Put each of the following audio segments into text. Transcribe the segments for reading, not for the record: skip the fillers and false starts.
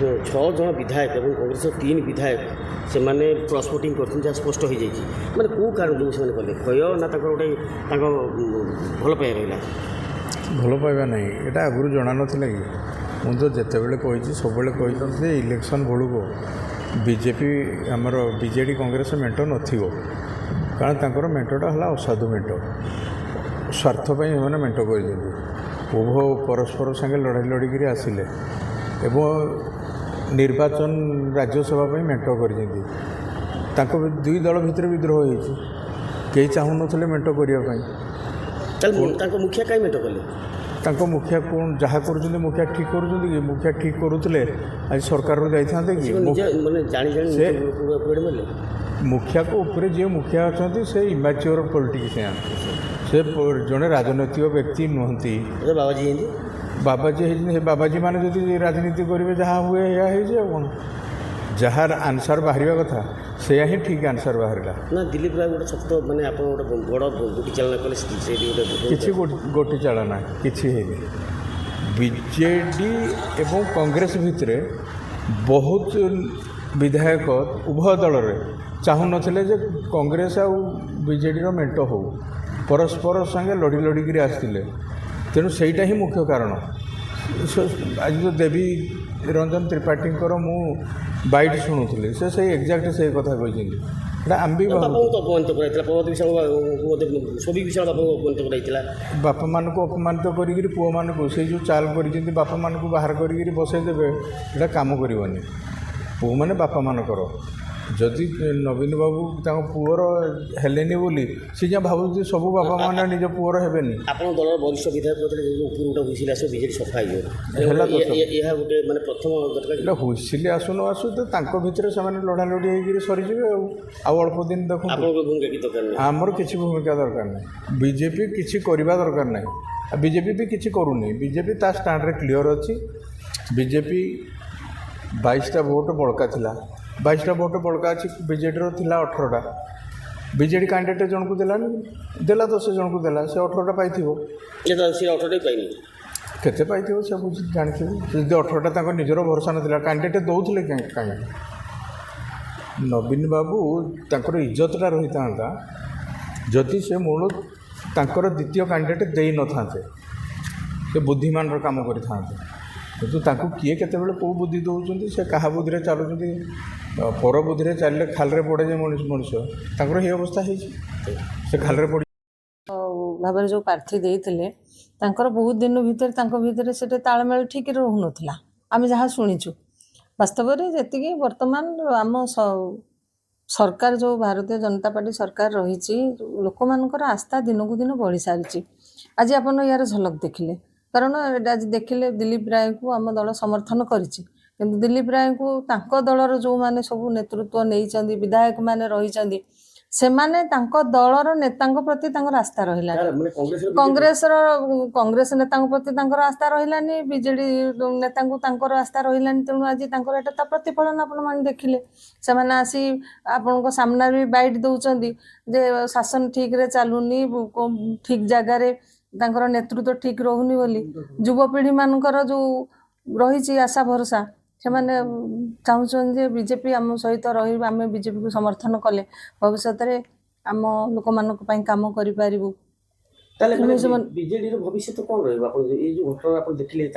छः जन विधायक और कांग्रेस 3 विधायक से मैंने क्रॉस वोटिंग कर स्पष्ट हो जाए मैंने कौ कारण जो से कले भय ना गोटे भल पाइबा रहा भल पाइबा नहीं यहाँ आगु जना ना कि मुझे जिते बड़े कही सब कही इलेक्शन बेलू बीजेपी आमर बीजेडी कांग्रेस मेंट नथिबो कारण तांकर मेंटटा हला असाधु मेंट स्वार्थपाई से मेंट कर उभय परस्पर संगे लड़ाई लड़िकी आसिले एवं निर्वाचन राज्यसभा मेंट कर दुई दल भितर विद्रोह होती कई चाहूँ ना मेंट करने मुखिया कहीं मेंट कले मुखिया कौन जहाँ कर मुखिया ठीक कर मुखिया ठीक करुले आज सरकार जाते कि मुखिया को ऊपर जी मुखिया अच्छा से इमेच्योर पॉलिटिशियन से जड़े राजनैतिक व्यक्ति नुहति बाबाजी माने जदि राजनीति करेंगे जहाँ हुए या कौन जहाँ आंसर बाहर कथा से ही ठीक आंसर बाहर ना दिलीप राय गोटे सख्त माने आप बड़ गोटी चालना कले किसी गोटी चालना किसी बीजेडी एवं कांग्रेस भितर बहुत विधायक उभय दल में चाहू नथिले जे कांग्रेस आ बीजेडी रो मेंट हो परस्पर संगे लड़ी लड़िकी आसते तेणु सहीटा ही मुख्य कारण आज जो देवी रंजन त्रिपाठी मु बाइट शुणुली से एक्जाक्ट से कथा कहते आम भी बापा मान को अपमानित कर पुओ मान को से जो चाल कर बापा मान को बाहर कर बसईदेवे यहाँ कम करनी पुओ मैंने बापा मानकर जदि नवीन बाबू पुअर हेलेनी बोली सी जहाँ भावुँ सब बापा मैंने निज पुअर हेनी आप दल वरिष्ठ विधायक हुईसिल आस बिजेडी सफा गोटे माने प्रथम हुईसिल आसु न आसु तो भितर से लड़ा लड़ी होकर सरीजे अल्प दिन देखो आमर किसी भूमिका दरकार नहीं बीजेपी किसी करवा दरकार नहीं बीजेपी भी किसी करूनी बीजेपी ता स्टाण्ड क्लीयर अच्छी बीजेपी 22टा भोट बड़का थिला 22टा भोट बड़का अच्छी बीजेडी थिला 18टा बीजेडी कैंडिडेट जन को देला 10 जन को देला से 18टा पाई केते पाई से बुझी जानते जदि 18टा निजर भरोसा नाला कैंडिडेट दौले कहीं नवीन बाबू तांकर इज्जतटा रही था जदि से मूल तांकर द्वितीय कैंडिडेट दे न था से बुद्धिमान काम करते किंतु तांको किए केतेबेले को बुद्धि दौरान से क्या बुद्धि चलुँच पर बुद्धि चलने खाल पड़े जे मनुष्य तांकर ये अवस्था से खाल पड़ भाव जो प्रार्थी देते बहुत दिन भितर से तालमेल ठीक रोना आम जहाँ शुणीचु वास्तव में जी बर्तमान आम सरकार जो भारतीय जनता पार्टी सरकार रही लोक मानकर आस्था दिन को दिन बढ़ी सारी आज आप यार झलक देखिले कारण आज देखिले दिलीप राय को आम दल समर्थन करिछि किंतु दिलीप राय को तांको दलर जो माने सब नेतृत्व नहीं विधायक माने रही सेमाने तांको दलर नेतांको प्रति तांकर आस्था रहिला कांग्रेस नेतांको प्रति तांकर आस्था रहिलानी बीजेडी नेतांको तांकर आस्था रहिलानी तेणु आज तांकर एटा प्रतिफलन आपण माने देखिले सेमाने आसी आपनको सामना भी बाइट दउचंदी जे शासन ठीक रे चालुनी ठीक जगह रे तांकर नेतृत्व ठीक रोहुनी बोली युवपीढ़ी मानकर जो रही आशा भरोसा से मैंने चाहूँ जे बीजेपी आम सहित रही आम बीजेपी को समर्थन कले भविष्य में आम लोक मान कम कर बीजेडी भविष्य कौन रहा देखिले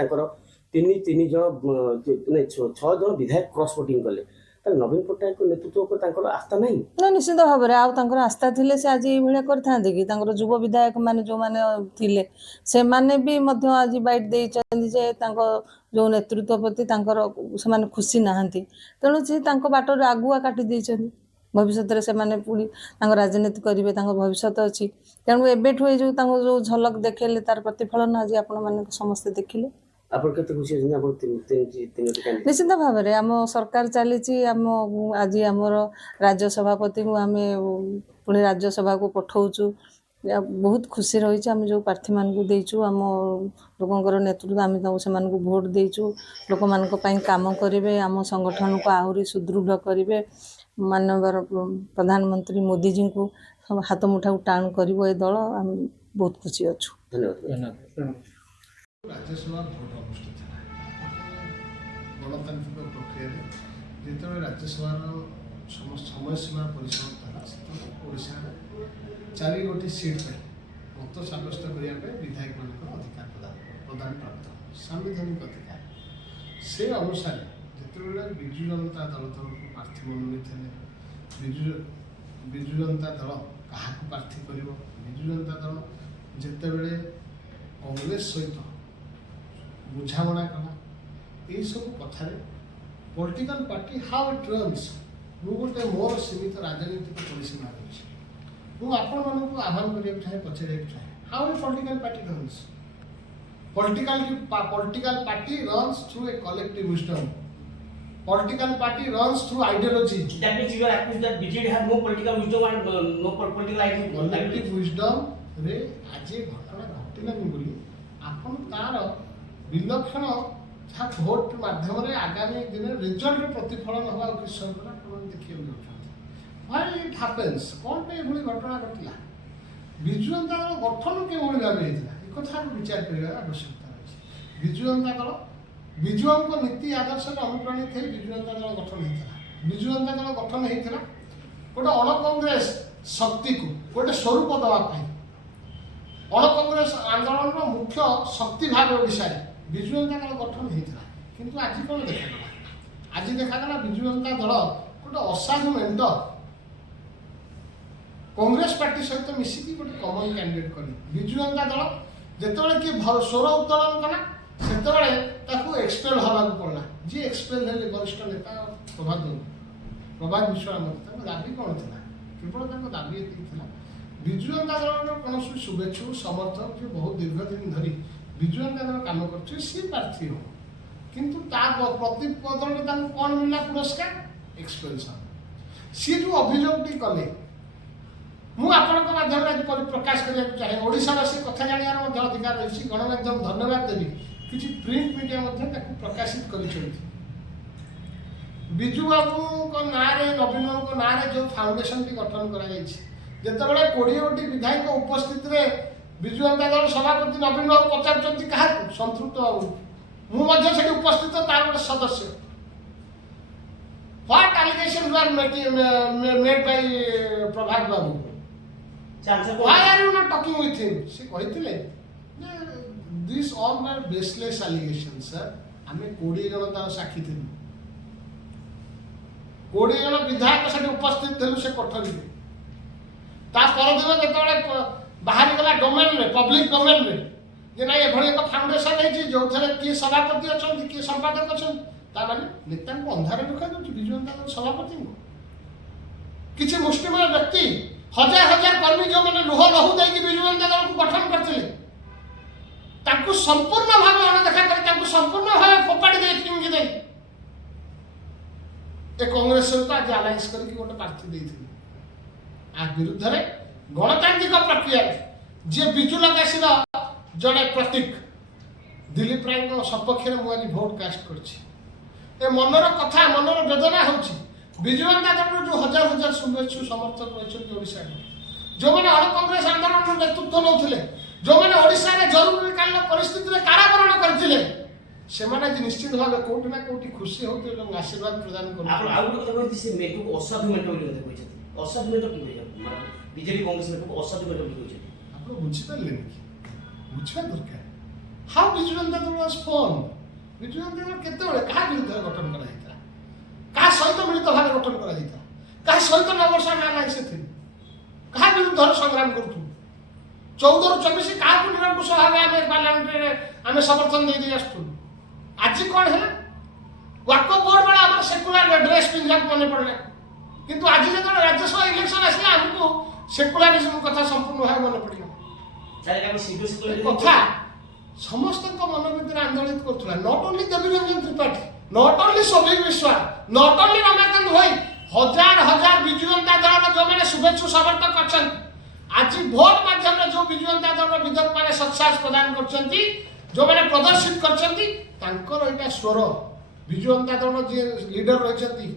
तीन जन 6 जन विधायक क्रॉस वोटिंग कले नवीन पट्टनायक नेतृत्व पर आस्था नहीं ना निश्चित भाव में आउ आस्था थिले से आज ये करते कि युव विधायक माने जो माने थिले से माने भी मध्य आज बाइट देइचंदी जे जो नेतृत्व प्रति से माने खुशी नहांती तेणु से बाट आगुआ काटी देइचंदी भविष्य से माने पूरी राजनीति करेंगे भविष्य अच्छी तेणु एबेठू जो झलक देखेले तार प्रतिफलन आज आपण माने समस्ते देखिले निश्चित भाव में आम सरकार चली आम आज आमर राज्य सभापति को आम पुणी राज्यसभा को पठाऊचु बहुत खुशी रही आम जो प्रार्थी मान को देचु आम लोकंर नेतृत्व आम से भोट देचु लोक मान काम करेंगे आम संगठन को आहरी सुदृढ़ करेंगे माननीय प्रधानमंत्री मोदी जी को हाथ मुठा टाण कर दल आम बहुत खुशी अच्छु धन्यवाद। राज्यसभा भोट अनुष्ठित ଗଣତାନ୍ତ୍ରିକ ପ୍ରକ୍ରିୟାରେ ଯେତେବେଳେ ରାଜ୍ୟସଭାର ସମୟସୀମା ପରିସମାପ୍ତ ହେଲା ସେତେବେଳେ ଓଡ଼ିଶାରେ 4 ସିଟ୍ ପାଇଁ ମତ ସାବ୍ୟସ୍ତ କରିବା ପାଇଁ ବିଧାୟକମାନଙ୍କର ଅଧିକାର ପ୍ରଦାନ ପ୍ରାପ୍ତ ସାମ୍ବିଧାନିକ ଅଧିକାର। ସେ ଅନୁସାରେ ଯେତେବେଳେ ବିଜୁ ଜନତା ଦଳ ତରଫରୁ ପ୍ରାର୍ଥୀ ମନୋନୀତ ହେଲେ ବିଜୁ ଜନତା ଦଳ କାହାକୁ ପ୍ରାର୍ଥୀ କରିବ, ବିଜୁ ଜନତା ଦଳ ଯେତେବେଳେ କଂଗ୍ରେସ ସହିତ ବୁଝାମଣା କଲା, ଏହିସବୁ କଥାରେ ପଲିଟିକାଲ ପାର୍ଟି ହାଉ ଇଟ୍ ରନ୍ସ, ମୁଁ ଗୋଟେ ମୋର ସୀମିତ ରାଜନୈତିକ ପରିସୀମା ରହିଛି। ମୁଁ ଆପଣମାନଙ୍କୁ ଆହ୍ୱାନ କରିବାକୁ ଚାହେଁ, ପଚାରିବାକୁ ଚାହେଁ, how a political party runs? Political party runs through a collective wisdom. Political party runs through ideology. That means you are accused that BJP have no political wisdom and no political ideology. Collective wisdom रे आज घटना घटिलानी बोली आपण तार विलक्षण जहाँ vote माध्यम आगामी दिन रिजल्ट प्रतिफलन हवा किसी समय आप देखिए व्हाई इट हैपेंस कौन पे एभली घटना घटिला विजु जनता दल गठन के भाव होता कथा विचार करने आवश्यकता रही। विजु जनता दल विजुओं नीति आदर्श अनुप्राणित हो विजु जनता दल गठन होता। विजु जनता दल गठन होता गोटे अण कांग्रेस शक्ति को गोटे स्वरूप देवाई अण कांग्रेस आंदोलन मुख्य शक्ति भाव ओडिशा विजु जनता दल गठन होता किंतु आज कौन देखागला आज देखागला विजु जनता दल गोटे असाधु मेंट कांग्रेस पार्टी सहित मिसिकी गोटे कमन कैंडिडेट करी विजु जनता दल जितेबाला किए स्वर उत्तोलन कला से एक्सपेल हवा पड़ा जी एक्सपेल हेले वरिष्ठ नेता प्रभात विश्वास दाबी कौन थी केवल दाबी ये विजु जनता दल कौन शुभेच्छु समर्थक जो बहुत दीर्घ दिन धरी विजु जनता दल कम कर प्रार्थी हो किंतु प्रतिपदल कौन मिलला पुरस्कार एक्सपेलसन सी जो अभियोगटी कले मुझे प्रकाश करने चाहे ओडावासी कथा जानार अधिकार रही गणमाध्यम धन्यवाद देवी किसी प्रिंट मीडिया प्रकाशित कर विजु बाबू ना नवीन ना जो फाउंडेशन टी गठन करते 20 विधायक उपस्थित विजु जनता दल सभापति नवीन बाबू पचार क्या संतृप्त बाबू मुझे उपस्थित तार गोटे सदस्य what allegation made by Prabhat babu Why are you not talking with him? से कहते These all were baseless allegations, sir. हमें 20 जन तार साक्षी थे 20 जन विधायक से उपस्थित थे से कोठरी परदिन जो बाहरी गला डोमेन रे पब्लिक डोमेन रे जे ना एभली एक फाउंडेशन है जो किए सभापति अच्छा किए संपादक अच्छा माने नेता को अंधार रखा विजु जनता दल सभापति किसी मुस्लिम व्यक्ति हजार हजार कर्मी जो मैंने लुह लहू देकी विजु जनता दल को गठन करते संपूर्ण भाव अणदेखा कर संपूर्ण भाव फोपाड़ी दे कांग्रेस सहित आज आलायंस करके गोटे प्रार्थी देते आ विरुद्ध में गणतांत्रिक प्रक्रिया जी विजु लगासीर जड़े प्रतीक दिलीप राय सपक्ष में मुझे भोट कास्ट कर मनर कथा मनर वेदना होची विजु जनता दल जो हजार हजार शुभेच्छु समर्थक रही जो मैंने अण कांग्रेस आंदोलन नेतृत्व नौले जो मैंने ओडिशा रे जरूरीकालीन परिस्थिति में कारावरण करते से निश्चित भाव कोटि ना कोटि खुशी होते आशीर्वाद प्रदान बीजेपी कांग्रेस बुझीपारे बुझा दरकार how Biju Janata Dal was form Biju Janata Dal केते क्या विरुद्ध गठन करा क्या सहित मिलित भाव गठन क्या सहित 9 वर्ष आलायंस थे क्या विरुद्ध संग्राम करूँ 14 ରୁ 24 क्या निरंकुश भाव आम पार्लियामेंट आम समर्थन दे आसु आज कौन है वाक बोर्ड बेला आम सेकुलर ड्रेस पिंधा मन पड़ा किंतु आज जो राज्यसभा इलेक्शन आसला आमको सेकुलरिज्म कथा संपूर्ण भाव मन पड़ा कथा समस्त मन भर आंदोलित करूला not only Devi Ranjan Tripathi not only Saubhik Biswas not only Ramakant भाई हजार हजार विजु जनता दल जो मैंने शुभेच्छु समर्थक अच्छा आज भोट माध्यम जो विजु जनता दल विधायक मैंने सत्साहस प्रदान कर जो मैंने प्रदर्शित कर स्वर विजु जनता दल जी लीडर रही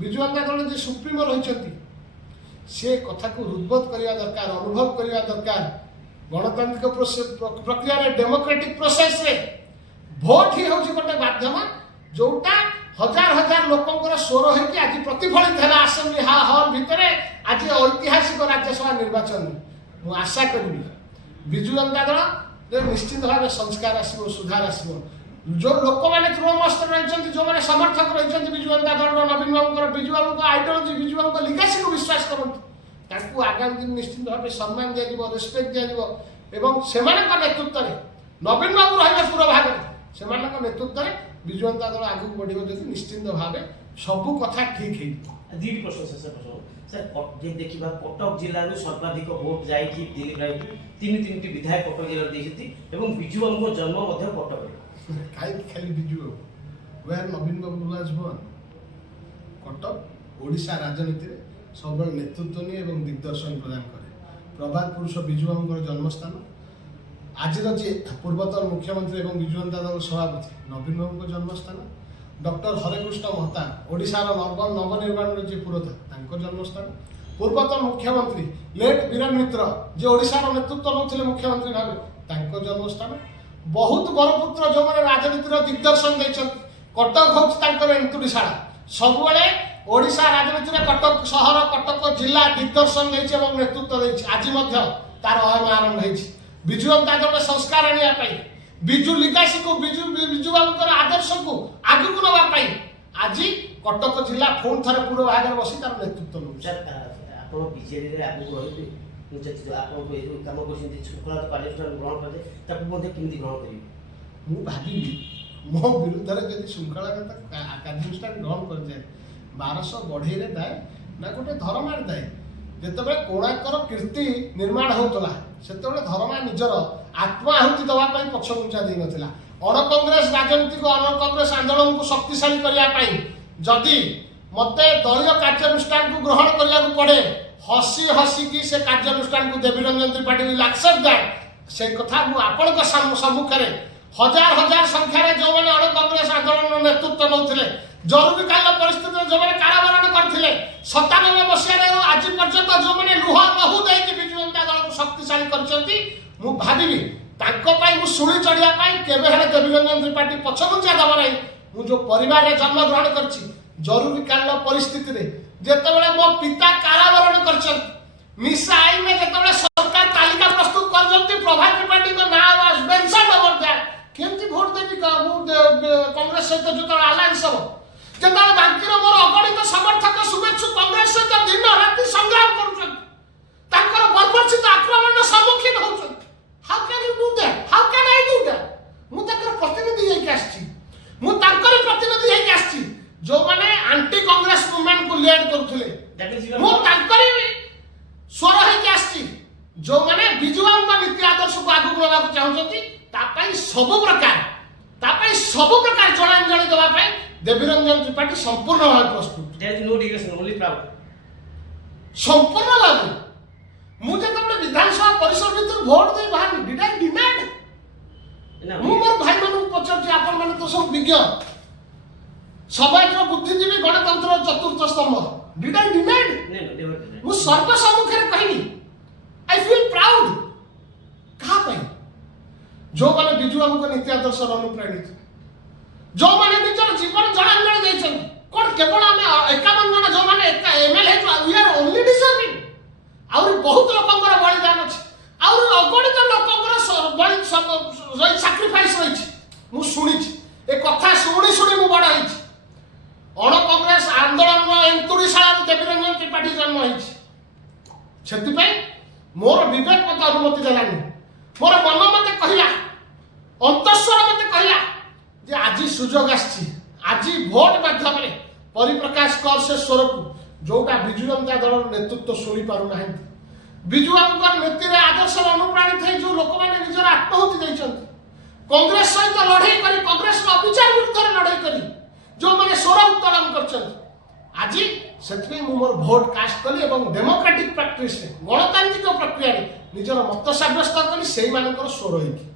विजु जनता दल जी सुप्रीमो रही से कथा को हृदबोध करने दरकार अनुभव करने दरकार गणतांत्रिक प्रक्रिया डेमोक्रेटिक प्रोसेस रे भोट ही हूँ गोटे माध्यम जोटा हजार हजार लोकंकर स्वर होइकि आज प्रतिफलित है आसेम्बली हॉल भितर आज ऐतिहासिक राज्यसभा निर्वाचन मु आशा करी विजु जनता दल निश्चित भाव संस्कार आसो सुधार आसो जो लोक मैंने तृणमस्त रही जो मैंने समर्थक रही विजु जनता दल नवीन बाबू विजु बाबू आइडियोलोजी विजु बाबू लिगासी को विश्वास करते आगामी दिन निश्चित भाव सम्मान दिया रेस्पेक्ट दिया एवं से नेतृत्व में नवीन बाबू रही पूरा भाग से नेतृत्व में विजु जनता दल आगे बढ़ निश्चिंत भाव सबू कथा ठीक है। दुईटी प्रश्न शेष प्रश्न सर देखा कटक जिलूर सर्वाधिक भोट जाए दिलीप राय तीन विधायक कटक जिले देखते विजु बाबू जन्म कटक कहीं खाली Biju Babu where Naveen Babu was born Cuttack Odisha राजनीति में सब नेतृत्व नहीं एवं दिग्दर्शन प्रदान करे प्रभात पुरुष विजु बाबू जन्मस्थान आज जी पूर्वतन मुख्यमंत्री एवं विजु जनता दल सभापति नवीन बाबू जन्मस्थान डॉक्टर हरेकृष्ण महता ओडिशार नवनिर्माण जी पुरोधा जन्मस्थान पूर्वतन मुख्यमंत्री लेट बीरेन मित्र जे ओडिशार नेतृत्व नौले मुख्यमंत्री भाव जन्मस्थान बहुत बरपुत्र जो मैंने राजनीतिर दिग्दर्शन देते कटक हूँ एंतुड़ीशाला सब ओडिशा राजनीति कटक सहर कटक जिला दिग्दर्शन देती नेतृत्व देती आज तार अहम आरंभ होती विजु जनता दल संस्कार आने विजु लिगासी को विजु बाबू आदर्श को आगे को नापी आज कटक जिला पुणी थे पूर्व भाग में बसी तार नेतृत्व नौ बीजेडी आगे रही कम कर श्रृंखला कार्यानुष्ठान ग्रहण करें केमी ग्रहण करेंगे मु भावी मो विरुद्ध में जब श्रृंखला कार्यानुष्ठान ग्रहण कर जाए 1200 बढ़ई दाए ना गोटे धर्मार दाए जिते कोणार्कर कीर्ति निर्माण होता से धर्मा निजर आत्माहुति दवाई पछघुंचा दे ना अण कांग्रेस राजनीति को अण कांग्रेस आंदोलन को शक्तिशाली करने जदि मत दलीय कार्यानुष्ठान को ग्रहण करने पड़े हसी हसी की से कार्यानुष्ठान को देवीरंजन त्रिपाठी विल एक्सेप्ट दैट से कथा मु आपण सम्मुख में हजार हजार संख्यार जो मैंने अण कांग्रेस आंदोलन नेतृत्व नौले जरूरीकालीन परिस्थिति जो मैंने कारावरण करते 97 मसीह आज पर्यंत जो मैंने लुह लहू देकी विजु जनता दल को शक्तिशाली कर शुणी चढ़ाई केवे देवीरंजन त्रिपाठी पछघुंचा दब ना जो परिवार जन्म ग्रहण कर जरूरीकालीन परिस्थिति जितेबाला मो पिता कारावरण कर निशा आईन में जितेबाला सरकार तालिका प्रस्तुत कर प्रभात त्रिपाठी का नाम वाज मेंशन ओवर दैट केमती वोट देबी कांग्रेस सहित जो अलायंस हम जिते बाकी मोर अगणित समर्थक शुभेच्छु कांग्रेस सहित दिन राति संग्राम कर बर्बरचित आक्रमण सम्मुखीन हो how can you do that how can I do that मु तकर प्रतिनिधि होके आछि मु तकर प्रतिनिधि होके आछि जो माने एंटी कांग्रेस मूवमेंट को लीड करथुले मु तकर स्वर होके आछि जो माने बिजुआम का नीति आदर्श को आगु बढ़ावा चाहउछथि तापाई सब प्रकार जलांजलि देवा पाई देवीरंजन त्रिपाठी संपूर्ण भाव प्रस्तुत there is no digression only proud संपूर्ण भाव मु जतबे विधानसभा परिषद भीतर वोट दे बाहर डिड आई डिमांड मु मोर भाई मानु पचर आपन माने तो सब विज्ञ समाजर बुद्धिजीवी गणतंत्र चतुर्थ स्तंभ डिड आई डिमांड मु सर्व सम्मुख रे कहनी आई फील प्राउड कहा पाई जो माने बिजु बाबू को नीति आदर्श अनुप्राणित जो माने निजर जीवन जलांजलि देछन कोन केवल हमें 51 जन जो माने MLA we are only deserving और बहुत लोकंकर बलिदान अछि और अगणित लोकंकर बलि सैक्रिफाइस रही मु सुनी ए कथा शुणी मु बड़ होई अण कांग्रेस आंदोलन एंतुड़ीशाला देवीरंजन त्रिपाठी जन्म होई मोर विवेक मत अनुमति देलानी मोर मन मत कहला अंतस्वर मत कहला जे आज सुजोग आछि आज भोट माध्यम परिप्रकाश कर से स्वर को जोटा विजु जनता दल नेतृत्व शुणी पारु ना विजु नीति आदर्श अनुप्राणित है जो लोक मैंने निजर आत्माहुति देइछन्ति कांग्रेस सहित लड़ाई करी कांग्रेस अविचार विरुद्ध लड़ाई करी जो मैंने स्वर उत्तोलन करछन्ति आज से मोर भोट कास्ट कली और डेमोक्रेटिक प्रैक्टिस गणतांत्रिक प्रक्रिया निजर मत सब्यस्त कली से स्वर होगी।